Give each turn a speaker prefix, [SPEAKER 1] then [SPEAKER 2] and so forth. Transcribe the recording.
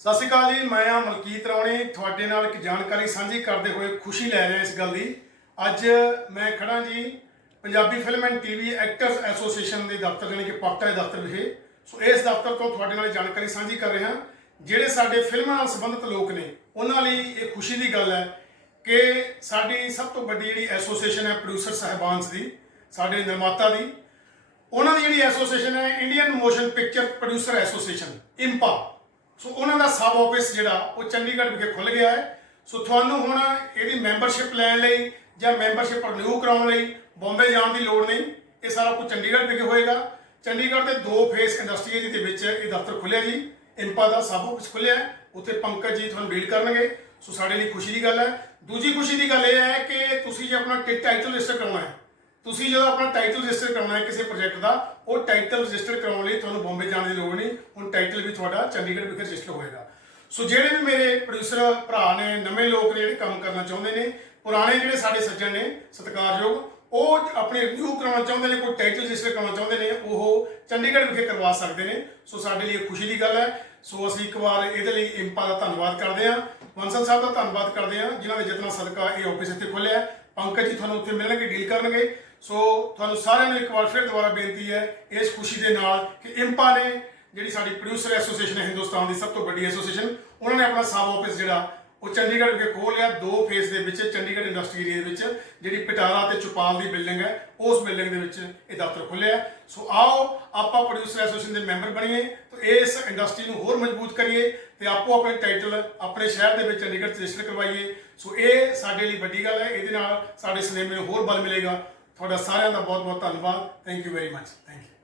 [SPEAKER 1] ਸਤਿ ਸ਼੍ਰੀ ਅਕਾਲ ਜੀ, ਮੈਂ ਆ ਮਲਕੀਤ ਰੌਣੀ। ਤੁਹਾਡੇ ਨਾਲ ਇੱਕ ਜਾਣਕਾਰੀ ਸਾਂਝੀ ਕਰਦੇ ਹੋਏ ਖੁਸ਼ੀ ਲੈ ਰਿਹਾ ਇਸ ਗੱਲ ਦੀ। ਅੱਜ ਮੈਂ ਖੜਾ ਜੀ, Punjabi film and TV actors association ਦੇ ਦਫ਼ਤਰ ਜਾਣੀ ਕਿ ਪਾਕਟਾ ਦੇ ਦਫ਼ਤਰ ਵਿਖੇ। ਸੋ ਇਸ ਦਫ਼ਤਰ ਤੋਂ ਤੁਹਾਡੇ ਨਾਲ ਜਾਣਕਾਰੀ ਸਾਂਝੀ ਕਰ ਰਿਹਾ। ਜਿਹੜੇ ਸਾਡੇ ਫਿਲਮਾਂ ਨਾਲ ਸੰਬੰਧਿਤ ਲੋਕ ਨੇ, ਉਹਨਾਂ ਲਈ ਇਹ ਖੁਸ਼ੀ ਦੀ ਗੱਲ ਹੈ ਕਿ ਸਾਡੀ ਸਭ ਤੋਂ ਵੱਡੀ ਜਿਹੜੀ ਐਸੋਸੀਏਸ਼ਨ ਹੈ ਪ੍ਰੋਡਿਊਸਰ ਸਾਹਿਬਾਨਸ ਦੀ, ਸਾਡੇ ਨਿਰਮਾਤਾ ਦੀ। ਉਹਨਾਂ ਦੀ ਜਿਹੜੀ ਐਸੋਸੀਏਸ਼ਨ ਹੈ Indian motion picture producer association IMPPA so ਉਹਨਾਂ ਦਾ ਸਬ ਆਫਿਸ ਜਿਹੜਾ, ਉਹ ਚੰਡੀਗੜ੍ਹ ਵਿਖੇ ਖੁੱਲ ਗਿਆ ਹੈ। ਸੋ ਤੁਹਾਨੂੰ ਹੁਣ ਇਹਦੀ ਮੈਂਬਰਸ਼ਿਪ ਲੈਣ ਲਈ ਜਾਂ ਮੈਂਬਰਸ਼ਿਪ ਰਿਨਿਊ ਕਰਾਉਣ ਲਈ ਬੰਬੇ ਜਾਣ ਦੀ ਲੋੜ ਨਹੀਂ। ਇਹ ਸਾਰਾ ਕੁਝ ਚੰਡੀਗੜ੍ਹ ਵਿਖੇ ਹੋਏਗਾ। ਚੰਡੀਗੜ੍ਹ ਦੇ ਦੋ ਫੇਸ ਇੰਡਸਟਰੀ ਦੇ ਵਿੱਚ ਇਹ ਦਫ਼ਤਰ ਖੁੱਲਿਆ ਜੀ। ਇੰਪਾ ਦਾ ਸਬ ਆਫਿਸ ਖੁੱਲਿਆ ਉੱਥੇ ਪੰਕਜ ਜੀ ਤੁਹਾਨੂੰ ਡੀਲ ਕਰਨਗੇ। ਸੋ ਸਾਡੇ ਲਈ ਖੁਸ਼ੀ ਦੀ ਗੱਲ ਹੈ। ਦੂਜੀ ਖੁਸ਼ੀ ਦੀ ਗੱਲ ਇਹ ਹੈ ਕਿ ਤੁਸੀਂ ਜੇ ਆਪਣਾ ਟਾਈਟਲ ਰਜਿਸਟਰ ਕਰਾਉਣਾ ਹੈ, ਤੁਸੀਂ ਜਦੋਂ ਆਪਣਾ ਟਾਈਟਲ ਰਜਿਸਟਰ ਕਰਾਉਣਾ ਹੈ ਕਿਸੇ ਪ੍ਰੋਜੈਕਟ ਦਾ, ਉਹ ਟਾਈਟਲ ਰਜਿਸਟਰ ਕਰਾਉਣ ਲਈ ਤੁਹਾਨੂੰ ਬੰਬੇ ਜਾਣ ਦੀ ਲੋੜ ਨਹੀਂ। ਟਾਈਟਲ ਵੀ ਤੁਹਾਡਾ ਚੰਡੀਗੜ੍ਹ ਵਿਖੇ ਰਜਿਸਟਰ ਹੋਏਗਾ। ਸੋ ਜਿਹੜੇ ਵੀ ਮੇਰੇ ਪ੍ਰੋਡਿਊਸਰ ਭਰਾ ਨੇ, ਨਵੇਂ ਲੋਕ ਨੇ ਜਿਹੜੇ ਕੰਮ ਕਰਨਾ ਚਾਹੁੰਦੇ ਨੇ, ਪੁਰਾਣੇ ਜਿਹੜੇ ਸਾਡੇ ਸੱਜਣ ਨੇ, ਸਤਿਕਾਰਯੋਗ, ਉਹ ਆਪਣੇ ਰਿਵਿਊ ਕਰਾਉਣਾ ਚਾਹੁੰਦੇ ਨੇ, ਕੋਈ ਟਾਈਟਲ ਰਜਿਸਟਰ ਕਰਾਉਣਾ ਚਾਹੁੰਦੇ ਨੇ, ਉਹ ਚੰਡੀਗੜ੍ਹ ਵਿਖੇ ਕਰਵਾ ਸਕਦੇ ਨੇ। ਸੋ ਸਾਡੇ ਲਈ ਇਹ ਖੁਸ਼ੀ ਦੀ ਗੱਲ ਹੈ। ਸੋ ਅਸੀਂ ਇੱਕ ਵਾਰ ਇਹਦੇ ਲਈ ਇੰਪਾ ਦਾ ਧੰਨਵਾਦ ਕਰਦੇ ਹਾਂ। ਬੰਸਲ ਸਾਹਿਬ ਦਾ ਧੰਨਵਾਦ ਕਰਦੇ ਹਾਂ, ਜਿਨ੍ਹਾਂ ਦੇ ਯਤਨਾਂ ਸਦਕਾ ਇਹ ਆਫਿਸ ਇੱਥੇ ਖੁੱਲਿਆ ਪੰਕਜ ਜੀ ਤੁਹਾਨੂੰ ਉੱਥੇ ਮਿਲਣਗੇ ਡੀਲ ਕਰਨਗੇ। ਸੋ ਤੁਹਾਨੂੰ ਸਾਰਿਆਂ ਨੂੰ ਇੱਕ ਵਾਰ ਫਿਰ ਦੁਬਾਰਾ ਬੇਨਤੀ ਹੈ, ਇਸ ਖੁਸ਼ੀ ਦੇ ਨਾਲ ਕਿ ਇੰਪਾ ਨੇ ਜਿਹੜੀ ਸਾਡੀ ਪ੍ਰੋਡਿਊਸਰ ਐਸੋਸੀਏਸ਼ਨ ਹੈ ਹਿੰਦੁਸਤਾਨ ਦੀ ਸਭ ਤੋਂ ਵੱਡੀ ਐਸੋਸੀਏਸ਼ਨ ਉਹਨਾਂ ਨੇ ਆਪਣਾ ਸਬ ਆਫਿਸ ਜਿਹੜਾ, ਉਹ ਚੰਡੀਗੜ੍ਹ ਵਿਖੇ ਖੋਲ੍ਹ ਲਿਆ। ਦੋ ਫੇਸ ਦੇ ਵਿੱਚ ਚੰਡੀਗੜ੍ਹ ਇੰਡਸਟਰੀ ਏਰੀਆ ਦੇ ਵਿੱਚ, ਜਿਹੜੀ ਪਟਾਰਾ ਤੇ ਚੁਪਾਲ ਦੀ ਬਿਲਡਿੰਗ ਹੈ, ਉਸ ਬਿਲਡਿੰਗ ਦੇ ਵਿੱਚ ਇਹ ਦਫ਼ਤਰ ਖੁੱਲਿਆ ਸੋ ਆਓ, ਆਪਾਂ ਪ੍ਰੋਡਿਊਸਰ ਐਸੋਸੀਏਸ਼ਨ ਦੇ ਮੈਂਬਰ ਬਣੀਏ ਤੇ ਇਸ ਇੰਡਸਟਰੀ ਨੂੰ ਹੋਰ ਮਜ਼ਬੂਤ ਕਰੀਏ ਤੇ ਆਪੋ ਆਪਣੇ ਟਾਈਟਲ ਆਪਣੇ ਸ਼ਹਿਰ ਦੇ ਵਿੱਚ ਚੰਡੀਗੜ੍ਹ 'ਚ ਰਜਿਸਟਰ ਕਰਵਾਈਏ। ਸੋ ਇਹ ਸਾਡੇ ਲਈ ਵੱਡੀ ਗੱਲ ਹੈ। ਇਹਦੇ ਨਾਲ ਸਾਡੇ ਸਿਨੇਮੇ ਨੂੰ ਹੋਰ ਬਲ ਮਿਲੇਗਾ। ਤੁਹਾਡਾ ਸਾਰਿਆਂ ਦਾ ਬਹੁਤ ਬਹੁਤ ਧੰਨਵਾਦ। Thank you very much thank you